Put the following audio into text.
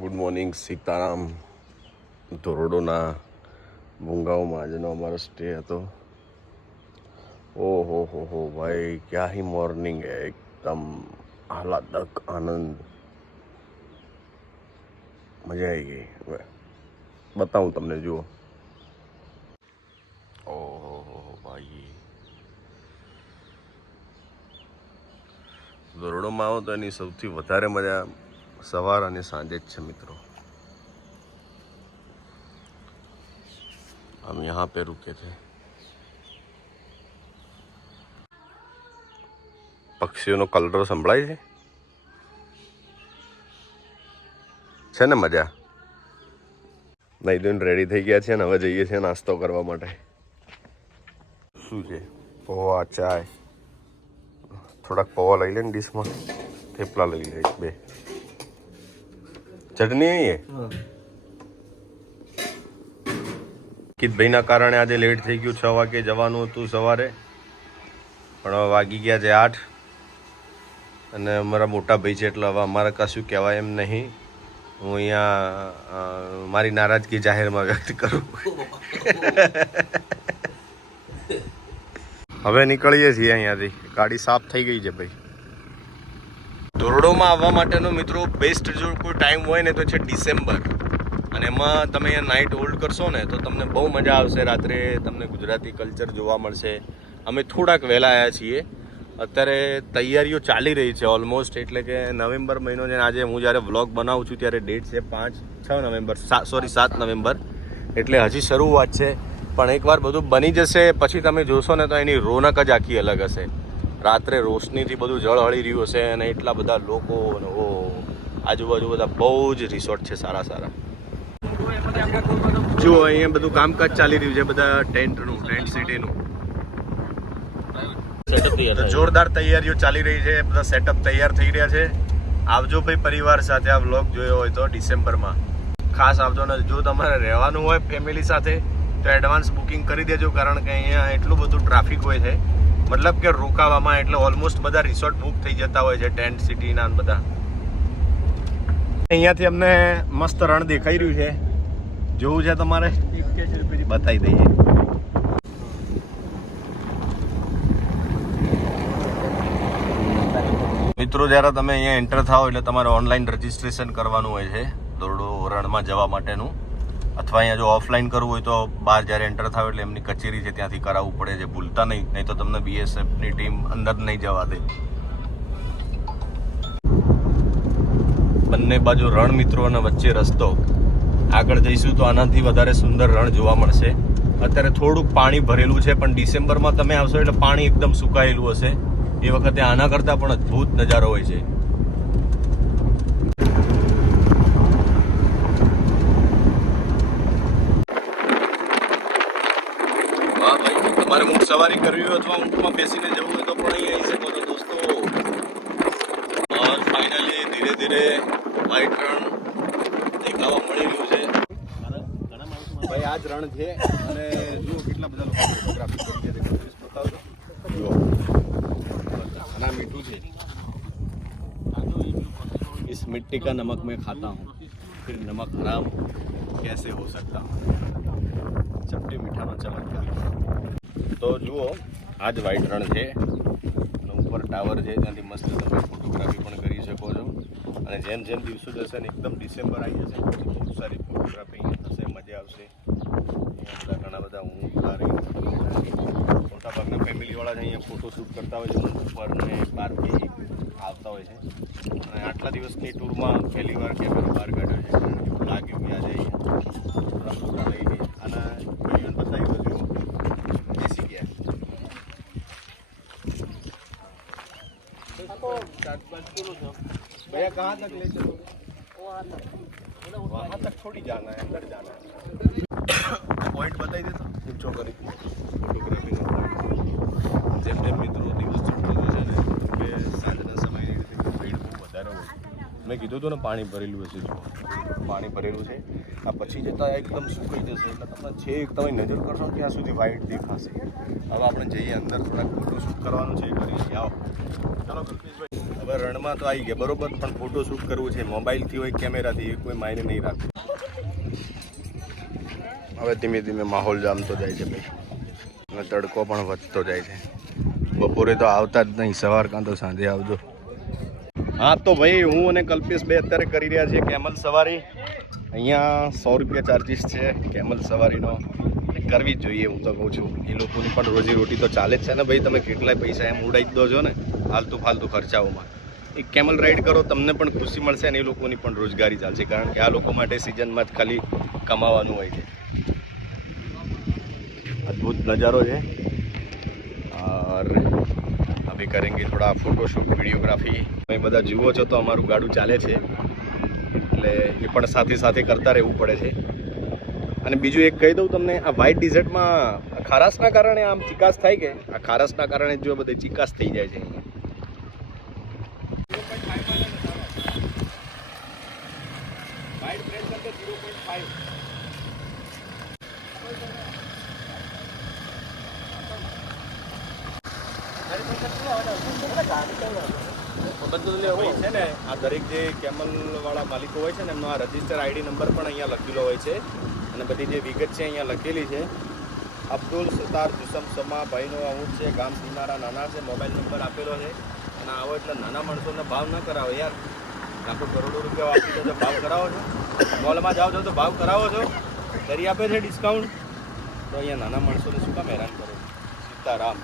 Good morning Sitaram. ધોરડોના ભૂંગાઓમાં આજનો અમારો સ્ટે હતો. ઓહો હો ભાઈ, ક્યાં ही મોર્નિંગ है, एकदम आह्लादक आनंद, મજા આવી ગઈ. હવે બતાવું તમને, જુઓ. ઓહો ભાઈ, ધોરડોમાં આવો તો એની સૌથી વધારે મજા સવાર અને સાંજે જ છે મિત્રો. हम यहाँ पे रुके थे. પક્ષીઓનો કલરવ સંભળાય છે ને મજા. નહીં ધોઈને રેડી થઈ ગયા છે ને હવે જઈએ છીએ નાસ્તો કરવા માટે. શું છે? પૌવા, ચાય, થોડાક પૌવા લઈ લે ને ડીશમાં, થેપલા લઈ લે બે, ચટણી નહીં. કિતભાઈના કારણે આજે લેટ થઈ ગયું. 6 વાગે જવાનું હતું સવારે, પણ હવે વાગી ગયા છે 8. અને અમારા મોટા ભાઈ છે એટલે હવે અમારે કશું કહેવાય એમ નહીં. હું અહીંયા મારી નારાજગી જાહેરમાં વ્યક્ત કરું. હવે નીકળીએ છીએ અહીંયાથી. ગાડી સાફ થઈ ગઈ છે ભાઈ. ધોરડોમાં આવવા માટેનો મિત્રો બેસ્ટ જો કોઈ ટાઈમ હોય ને તો છે ડિસેમ્બર. અને એમાં તમે અહીંયા નાઇટ હોલ્ડ કરશો ને તો તમને બહુ મજા આવશે. રાત્રે તમને ગુજરાતી કલ્ચર જોવા મળશે. અમે થોડાક વહેલા આવ્યા છીએ. અત્યારે તૈયારીઓ ચાલી રહી છે ઓલમોસ્ટ. એટલે કે નવેમ્બર મહિનો છે. આજે હું જ્યારે વ્લોગ બનાવું છું ત્યારે ડેટ છે 7 નવેમ્બર. એટલે હજી શરૂઆત છે. પણ એકવાર બધું બની જશે પછી તમે જોશો ને તો એની રોનક જ આખી અલગ હશે. રાત્રે રોશનીથી બધું ઝળહળી રહ્યું હશે અને એટલા બધા લોકો અને આજુબાજુ બધા બહુ જ રિસોર્ટ છે સારા સારા. જુઓ અહીંયા બધું કામકાજ ચાલી રહ્યું છે, બધા ટેન્ટ સિટીનું જોરદાર તૈયારીઓ ચાલી રહી છે. બધા સેટઅપ તૈયાર થઈ રહ્યા છે. આવજો ભાઈ પરિવાર સાથે. આ વ્લોગ જોયો હોય તો ડિસેમ્બરમાં ખાસ આવજો. ને જો તમારે રહેવાનું હોય ફેમિલી સાથે તો એડવાન્સ બુકિંગ કરી દેજો, કારણ કે અહીંયા એટલું બધું ટ્રાફિક હોય છે. મતલબ કે રોકાવામાં એટલે ઓલમોસ્ટ બધા રિસોર્ટ બુક થઈ જતા હોય છે ટેન્ટ સિટીના બધા. અહીંયાથી અમને મસ્ત રણ દેખાઈ રહ્યું છે. જોવું છે તમારે? બતાવી દઈએ. મિત્રો જ્યારે તમે અહીંયા એન્ટર થાઓ એટલે તમારે ઓનલાઈન રજીસ્ટ્રેશન કરવાનું હોય છે ધોરડો રણમાં જવા માટેનું. અથવા અહીંયા જો ઓફલાઈન કરવું હોય તો બહાર જ્યારે એન્ટર થાવ એટલે એમની કચેરી છે ત્યાંથી કરાવવું પડે છે. ભૂલતા નહીં તો તમને BSFની ટીમ અંદર નહીં જવા દે. બંને બાજુ રણ મિત્રો અને વચ્ચે રસ્તો. આગળ જઈશું તો આનાથી વધારે સુંદર રણ જોવા મળશે. અત્યારે થોડુંક પાણી ભરેલું છે, પણ ડિસેમ્બરમાં તમે આવશો એટલે પાણી એકદમ સુકાયેલું હશે. એ વખતે આના કરતાં પણ અદ્ભુત નજારો હોય છે. વાહ ભાઈ, તમારે ઊંટ સવારી કરવી હોય અથવા ઊંટમાં બેસીને જવું હોય તો પણ અહીં આવી શકો છો દોસ્તો. ફાઇનલી ધીરે ધીરે વ્હાઈટ રણ દેખાવા મળી રહ્યું છે. ભાઈ આ જ રણ છે. અને જુઓ કેટલા બધા લોકો ફોટોગ્રાફી કરી છે. બતાવજો. જુઓ खाना मीठू છે. इस मिट्टी का नमक मैं खाता हूँ, फिर नमक हराम कैसे हो सकता हूँ. चपटी मीठाનો ચમત્કાર. તો જુઓ આ જ વ્હાઈટ રણ છે અને ઉપર ટાવર છે, ત્યાંથી મસ્ત તમે ફોટોગ્રાફી પણ કરી શકો છો. અને જેમ જેમ દિવસો જશે ને એકદમ ડિસેમ્બર આવી જશે પછી બહુ સારી ફોટોગ્રાફી થશે, મજા આવશે. ઘણા બધા ઊંટ મોટાભાગના ફેમિલીવાળા જ અહીંયા ફોટોશૂટ કરતા હોય છે. ઊંટ ઉપર ને બહારથી આવતા હોય છે. અને આટલા દિવસની ટૂરમાં પહેલી વાર કેમેરો બહાર કાઢ્યો છે. એવું લાગ્યું કે આજે થોડા ફોટા લઈ જઈએ. આના ભાઈઓને બતાવી દો. બેસી ગયા. भैया कहाँ तक ले चलो? वहाँ तक थोड़ी जाना है, अंदर जाना है. पॉइंट बताई देता ઊંચો કરી ફોટોગ્રાફીનો પોઈન્ટ. જેમ જેમ મિત્રો દિવસ ચડતો જશે ને કે સાંજના સમયે ભીડ બહુ વધારે હોય. મેં કીધું હતું ને પાણી ભરેલું હશે. જો પાણી ભરેલું છે. આ પછી જતાં એકદમ સુકાઈ જશે એટલે તમને છેક તમે નજર કરશો ત્યાં સુધી વ્હાઈટ દેખાશે. હવે આપણે જઈએ અંદર, થોડાક ફોટોશૂટ કરવાનું છે. કરીએ. આવો ચલો કલ્પેશભાઈ. હવે હવે રણમાં તો આવી ગયા બરોબર, પણ ફોટો શૂટ કરવું છે મોબાઈલથી હોય કેમેરાથી કોઈ માયને નહીં રાખતું. હવે ધીમે ધીમે માહોલ જામતો જાય છે ભાઈ, અને તડકો પણ વધતો જાય છે. બપોરે તો આવતા જ નહીં, સવાર કાં તો સાંજે આવજો. હા તો ભાઈ હું અને કલ્પેશ ભાઈ અત્યારે કરી રહ્યા છીએ કેમલ સવારી. અહીંયા 100 રૂપિયા ચાર્જિસ છે કેમલ સવારીનો, કરવી જ જોઈએ. હું તો કહું છું એ લોકોની પણ રોજી રોટી તો ચાલે જ છે ને ભાઈ. તમે કેટલાય પૈસા એમ ઉડાવી જ દો છો ને ફાલતુ ખર્ચાઓમાં. એક કેમલ રાઈડ કરો, તમને પણ ખુશી મળશે અને એ લોકોની પણ રોજગારી ચાલશે, કારણ કે આ લોકો માટે સિઝનમાં જ ખાલી કમાવાનું હોય છે. અદ્ભુત નજારો છે. और अभी करेंगे थोड़ा फोटोशूट वीडियोग्राफी. તમે બધા જુઓ છો તો અમારું ગાડું ચાલે છે, એટલે એ પણ સાથે સાથે કરતા રહેવું પડે છે. અને બીજું એક કહી દઉં તમને, આ વ્હાઇટ ડિઝર્ટમાં ખારાશના કારણે આમ ચિકાસ થાય કે આ ખારાશના કારણે જો બધે ચિકાસ થઈ જાય છે. છે ને આ દરેક જે કેમલ વાળા માલિકો હોય છે ને એમનો આ રજિસ્ટર આઈડી નંબર પણ અહીંયા લખેલો હોય છે, અને બધી જે વિગત છે અહીંયા લખેલી છે. અબ્દુલ સત્તાર જુસમ સમા ભાઈનો ઊંટ છે, ગામ સિનારા નાના છે, મોબાઈલ નંબર આપેલો છે. અને આવો એટલે નાના માણસોને ભાવ ન કરાવો યાર. આખો કરોડો રૂપિયા આપી દો તો ભાવ કરાવો છો, મોલમાં જાઓ છો તો ભાવ કરાવો છો, કરી આપે છે ડિસ્કાઉન્ટ, તો અહીંયા નાના માણસોને શું કામ હેરાન કરો. સીતારામ.